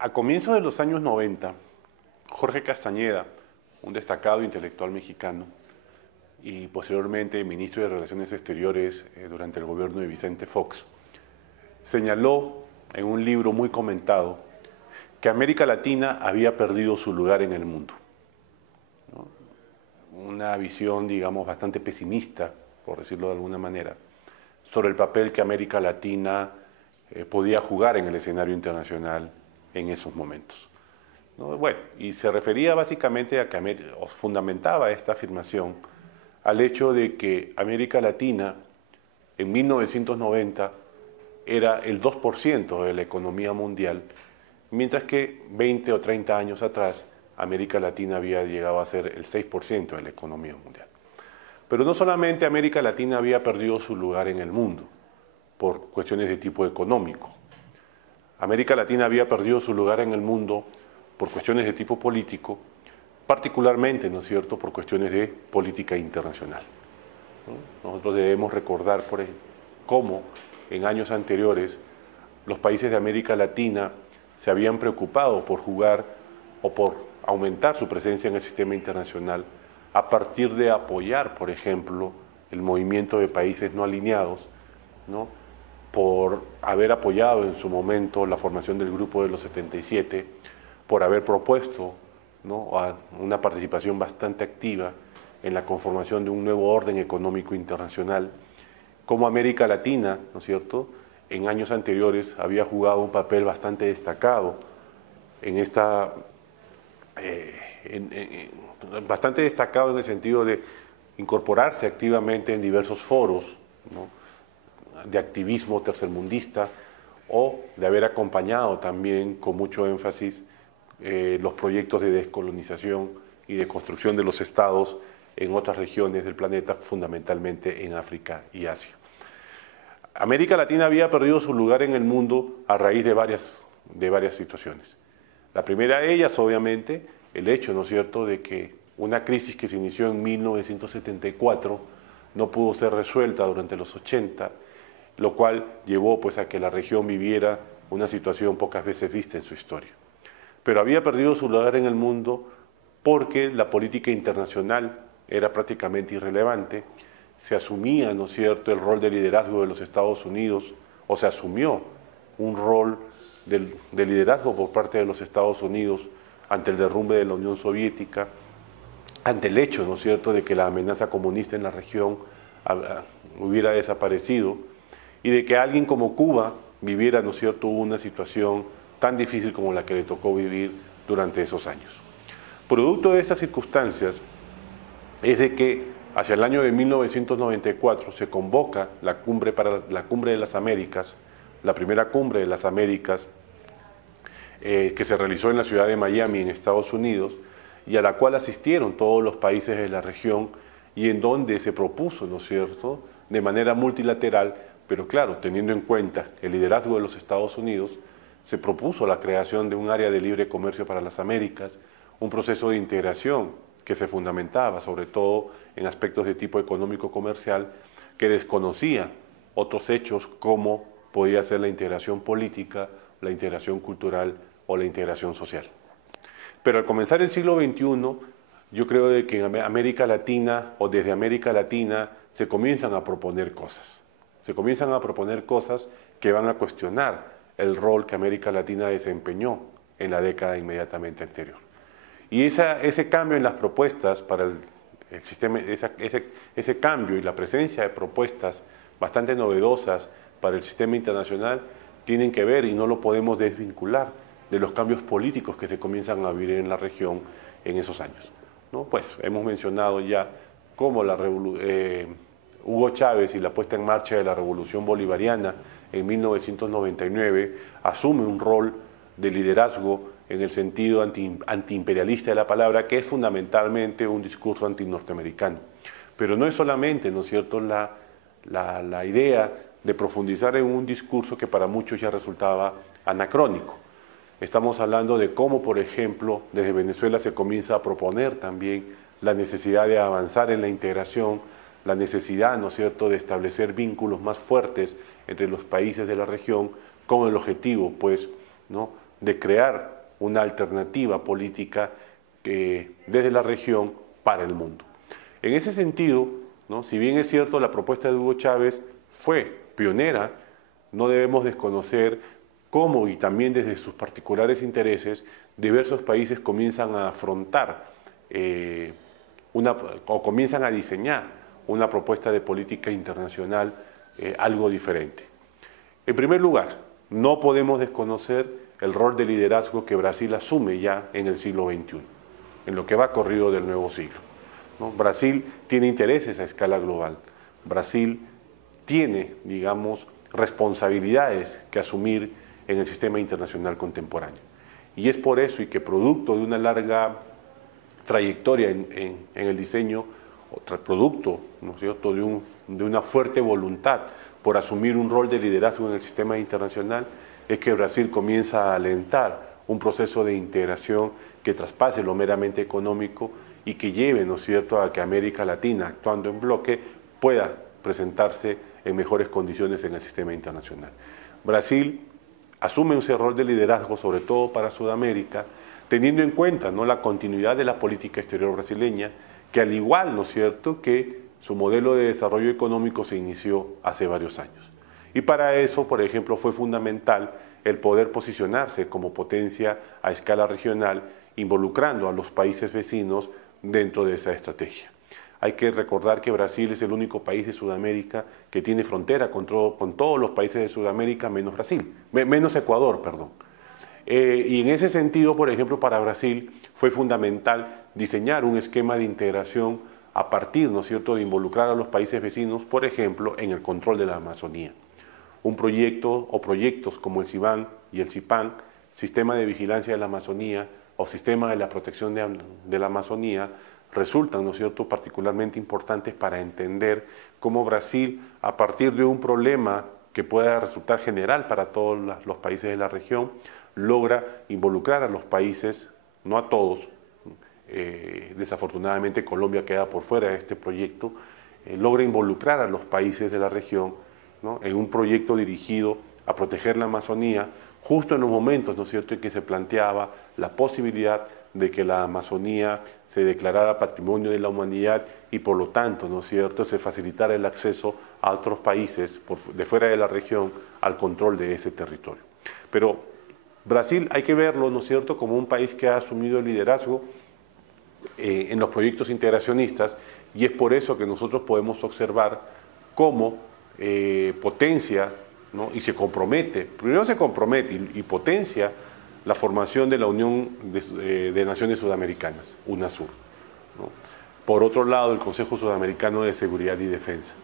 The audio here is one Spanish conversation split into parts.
A comienzos de los años 90, Jorge Castañeda, un destacado intelectual mexicano y posteriormente ministro de Relaciones Exteriores durante el gobierno de Vicente Fox, señaló en un libro muy comentado que América Latina había perdido su lugar en el mundo, ¿no? Una visión, digamos, bastante pesimista, por decirlo de alguna manera, sobre el papel que América Latina podía jugar en el escenario internacional en esos momentos, ¿no? Bueno, y se refería básicamente a que o fundamentaba esta afirmación al hecho de que América Latina en 1990 era el 2% de la economía mundial, mientras que 20 o 30 años atrás América Latina había llegado a ser el 6% de la economía mundial. Pero no solamente América Latina había perdido su lugar en el mundo por cuestiones de tipo económico. América Latina había perdido su lugar en el mundo por cuestiones de tipo político, particularmente, ¿no es cierto?, por cuestiones de política internacional, ¿no? Nosotros debemos recordar por ejemplo, cómo en años anteriores los países de América Latina se habían preocupado por jugar o por aumentar su presencia en el sistema internacional a partir de apoyar, por ejemplo, el movimiento de países no alineados, ¿no?, por haber apoyado en su momento la formación del Grupo de los 77, por haber propuesto, ¿no?, una participación bastante activa en la conformación de un nuevo orden económico internacional, como América Latina, ¿no es cierto?, en años anteriores había jugado un papel bastante destacado en esta, bastante destacado en el sentido de incorporarse activamente en diversos foros, ¿no?, de activismo tercermundista, o de haber acompañado también con mucho énfasis los proyectos de descolonización y de construcción de los estados en otras regiones del planeta, fundamentalmente en África y Asia. América Latina había perdido su lugar en el mundo a raíz de varias situaciones. La primera de ellas, obviamente, el hecho, ¿no es cierto?, de que una crisis que se inició en 1974 no pudo ser resuelta durante los 80, lo cual llevó pues a que la región viviera una situación pocas veces vista en su historia. Pero había perdido su lugar en el mundo porque la política internacional era prácticamente irrelevante, se asumía, ¿no es cierto?, el rol de liderazgo de los Estados Unidos, o se asumió un rol de liderazgo por parte de los Estados Unidos ante el derrumbe de la Unión Soviética, ante el hecho, ¿no es cierto?, de que la amenaza comunista en la región hubiera desaparecido, y de que alguien como Cuba viviera, ¿no es cierto?, una situación tan difícil como la que le tocó vivir durante esos años. Producto de estas circunstancias es de que hacia el año de 1994 se convoca la cumbre de las Américas, la primera cumbre de las Américas, que se realizó en la ciudad de Miami, en Estados Unidos, y a la cual asistieron todos los países de la región, y en donde se propuso, ¿no es cierto?, de manera multilateral, pero claro, teniendo en cuenta el liderazgo de los Estados Unidos, se propuso la creación de un área de libre comercio para las Américas, un proceso de integración que se fundamentaba sobre todo en aspectos de tipo económico-comercial, que desconocía otros hechos como podía ser la integración política, la integración cultural o la integración social. Pero al comenzar el siglo XXI, yo creo de que en América Latina o desde América Latina se comienzan a proponer cosas. Se comienzan a proponer cosas que van a cuestionar el rol que América Latina desempeñó en la década inmediatamente anterior. Y ese cambio en las propuestas para el sistema, ese cambio y la presencia de propuestas bastante novedosas para el sistema internacional tienen que ver, y no lo podemos desvincular, de los cambios políticos que se comienzan a vivir en la región en esos años, ¿no? Pues hemos mencionado ya cómo Hugo Chávez y la puesta en marcha de la Revolución Bolivariana en 1999 asume un rol de liderazgo en el sentido antiimperialista de la palabra, que es fundamentalmente un discurso antinorteamericano. Pero no es solamente, ¿no es cierto?, la idea de profundizar en un discurso que para muchos ya resultaba anacrónico. Estamos hablando de cómo, por ejemplo, desde Venezuela se comienza a proponer también la necesidad de avanzar en la integración, la necesidad, ¿no es cierto?, de establecer vínculos más fuertes entre los países de la región con el objetivo, pues, ¿no?, de crear una alternativa política desde la región para el mundo. En ese sentido, ¿no?, si bien es cierto la propuesta de Hugo Chávez fue pionera, no debemos desconocer cómo, y también desde sus particulares intereses, diversos países comienzan a afrontar o comienzan a diseñar una propuesta de política internacional algo diferente. En primer lugar, no podemos desconocer el rol de liderazgo que Brasil asume ya en el siglo XXI, en lo que va corrido del nuevo siglo, ¿no? Brasil tiene intereses a escala global. Brasil tiene, digamos, responsabilidades que asumir en el sistema internacional contemporáneo. Y es por eso y que producto de una larga trayectoria en el diseño, producto, ¿no es cierto?, de una fuerte voluntad por asumir un rol de liderazgo en el sistema internacional, es que Brasil comienza a alentar un proceso de integración que traspase lo meramente económico y que lleve, ¿no es cierto?, a que América Latina, actuando en bloque, pueda presentarse en mejores condiciones en el sistema internacional. Brasil asume ese rol de liderazgo, sobre todo para Sudamérica, teniendo en cuenta, ¿no?, la continuidad de la política exterior brasileña, que al igual, ¿no es cierto?, que su modelo de desarrollo económico se inició hace varios años. Y para eso, por ejemplo, fue fundamental el poder posicionarse como potencia a escala regional, involucrando a los países vecinos dentro de esa estrategia. Hay que recordar que Brasil es el único país de Sudamérica que tiene frontera con todos los países de Sudamérica menos menos Ecuador, perdón. Y en ese sentido, por ejemplo, para Brasil fue fundamental diseñar un esquema de integración a partir, ¿no es cierto?, de involucrar a los países vecinos, por ejemplo, en el control de la Amazonía. Un proyecto o proyectos como el CIBAN y el CIPAN, Sistema de Vigilancia de la Amazonía o Sistema de la Protección de la Amazonía, resultan, ¿no es cierto?, particularmente importantes para entender cómo Brasil, a partir de un problema que pueda resultar general para todos los países de la región, logra involucrar a los países, no a todos, desafortunadamente Colombia queda por fuera de este proyecto, logra involucrar a los países de la región, ¿no?, en un proyecto dirigido a proteger la Amazonía, justo en los momentos, ¿no es cierto?, en que se planteaba la posibilidad de que la Amazonía se declarara patrimonio de la humanidad y por lo tanto, ¿no es cierto?, se facilitara el acceso a otros países de fuera de la región al control de ese territorio. Pero Brasil hay que verlo, ¿no es cierto?, como un país que ha asumido el liderazgo en los proyectos integracionistas, y es por eso que nosotros podemos observar cómo potencia, ¿no?, y se compromete, primero se compromete y potencia la formación de la Unión de Naciones Sudamericanas, UNASUR, ¿no? Por otro lado, el Consejo Sudamericano de Seguridad y Defensa.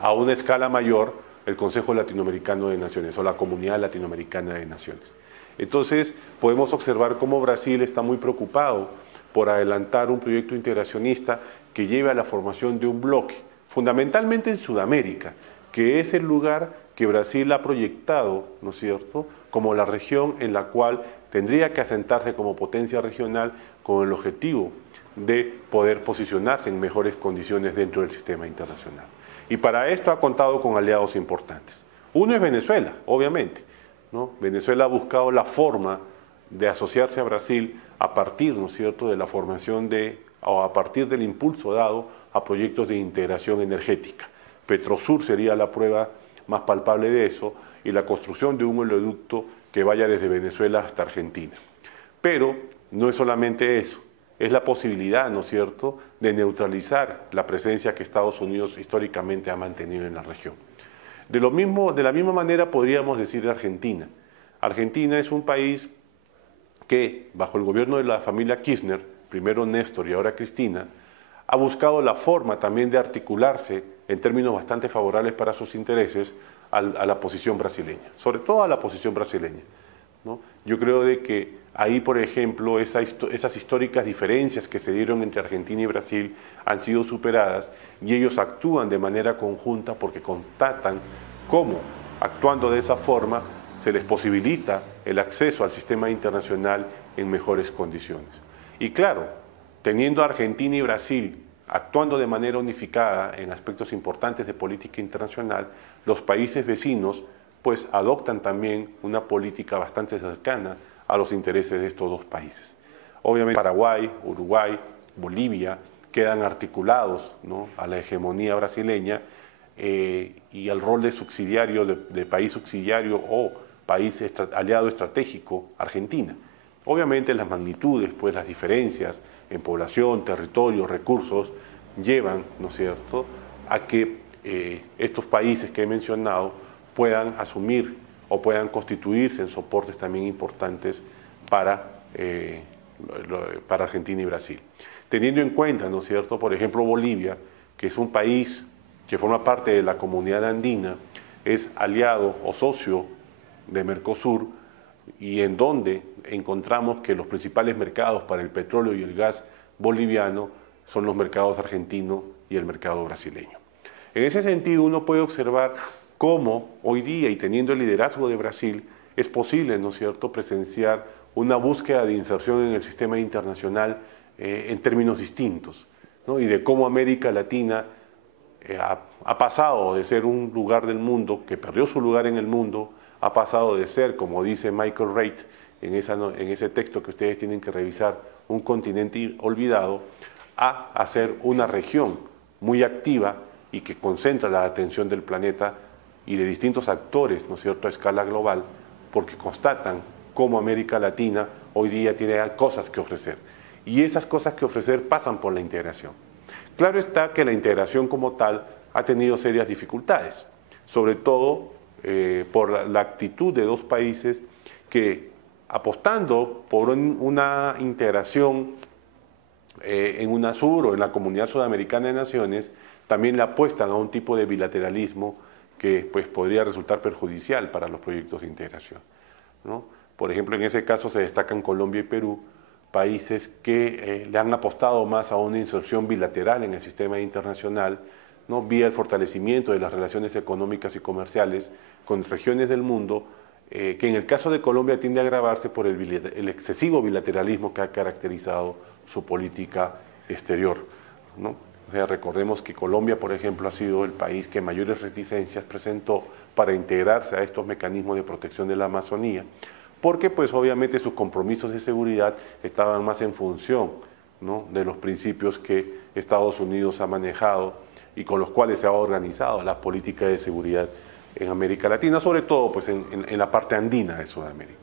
A una escala mayor, el Consejo Latinoamericano de Naciones o la Comunidad Latinoamericana de Naciones. Entonces, podemos observar cómo Brasil está muy preocupado por adelantar un proyecto integracionista que lleve a la formación de un bloque, fundamentalmente en Sudamérica, que es el lugar que Brasil ha proyectado, ¿no es cierto?, como la región en la cual tendría que asentarse como potencia regional con el objetivo de poder posicionarse en mejores condiciones dentro del sistema internacional. Y para esto ha contado con aliados importantes. Uno es Venezuela, obviamente, ¿no? Venezuela ha buscado la forma de asociarse a Brasil a partir, ¿no es cierto?, de la formación o a partir del impulso dado a proyectos de integración energética. Petrosur sería la prueba más palpable de eso, y la construcción de un oleoducto que vaya desde Venezuela hasta Argentina. Pero no es solamente eso, es la posibilidad, ¿no es cierto?, de neutralizar la presencia que Estados Unidos históricamente ha mantenido en la región. De la misma manera podríamos decir de Argentina. Argentina es un país que, bajo el gobierno de la familia Kirchner, primero Néstor y ahora Cristina, ha buscado la forma también de articularse en términos bastante favorables para sus intereses a la posición brasileña, sobre todo a la posición brasileña, ¿no? Yo creo de que ahí, por ejemplo, esas históricas diferencias que se dieron entre Argentina y Brasil han sido superadas y ellos actúan de manera conjunta porque constatan cómo, actuando de esa forma, se les posibilita el acceso al sistema internacional en mejores condiciones. Y claro, teniendo a Argentina y Brasil actuando de manera unificada en aspectos importantes de política internacional, los países vecinos pues adoptan también una política bastante cercana a los intereses de estos dos países. Obviamente Paraguay, Uruguay, Bolivia quedan articulados, ¿no?, a la hegemonía brasileña y al rol de subsidiario, de país subsidiario o país aliado estratégico, Argentina. Obviamente las magnitudes, pues las diferencias en población, territorio, recursos, llevan, ¿no es cierto?, a que estos países que he mencionado puedan asumir o puedan constituirse en soportes también importantes para Argentina y Brasil. Teniendo en cuenta, ¿no es cierto?, por ejemplo, Bolivia, que es un país que forma parte de la comunidad andina, es aliado o socio de Mercosur y en donde encontramos que los principales mercados para el petróleo y el gas boliviano son los mercados argentino y el mercado brasileño. En ese sentido, uno puede observar cómo hoy día, y teniendo el liderazgo de Brasil, es posible, ¿no es cierto?, presenciar una búsqueda de inserción en el sistema internacional en términos distintos, ¿no?, y de cómo América Latina ha pasado de ser un lugar del mundo, que perdió su lugar en el mundo, ha pasado de ser, como dice Michael Reid en ese texto que ustedes tienen que revisar, un continente olvidado, a ser una región muy activa y que concentra la atención del planeta y de distintos actores, ¿no es cierto?, a escala global, porque constatan cómo América Latina hoy día tiene cosas que ofrecer. Y esas cosas que ofrecer pasan por la integración. Claro está que la integración como tal ha tenido serias dificultades, sobre todo por la actitud de dos países que, apostando por una integración en UNASUR o en la Comunidad Sudamericana de Naciones, también le apuestan a un tipo de bilateralismo que pues, podría resultar perjudicial para los proyectos de integración, ¿no? Por ejemplo, en ese caso se destacan Colombia y Perú, países que le han apostado más a una inserción bilateral en el sistema internacional, ¿no?, vía el fortalecimiento de las relaciones económicas y comerciales con regiones del mundo, que en el caso de Colombia tiende a agravarse por el excesivo bilateralismo que ha caracterizado su política exterior, ¿no? O sea, recordemos que Colombia, por ejemplo, ha sido el país que mayores reticencias presentó para integrarse a estos mecanismos de protección de la Amazonía, porque pues obviamente sus compromisos de seguridad estaban más en función, ¿no?, de los principios que Estados Unidos ha manejado y con los cuales se ha organizado la política de seguridad en América Latina, sobre todo pues en la parte andina de Sudamérica.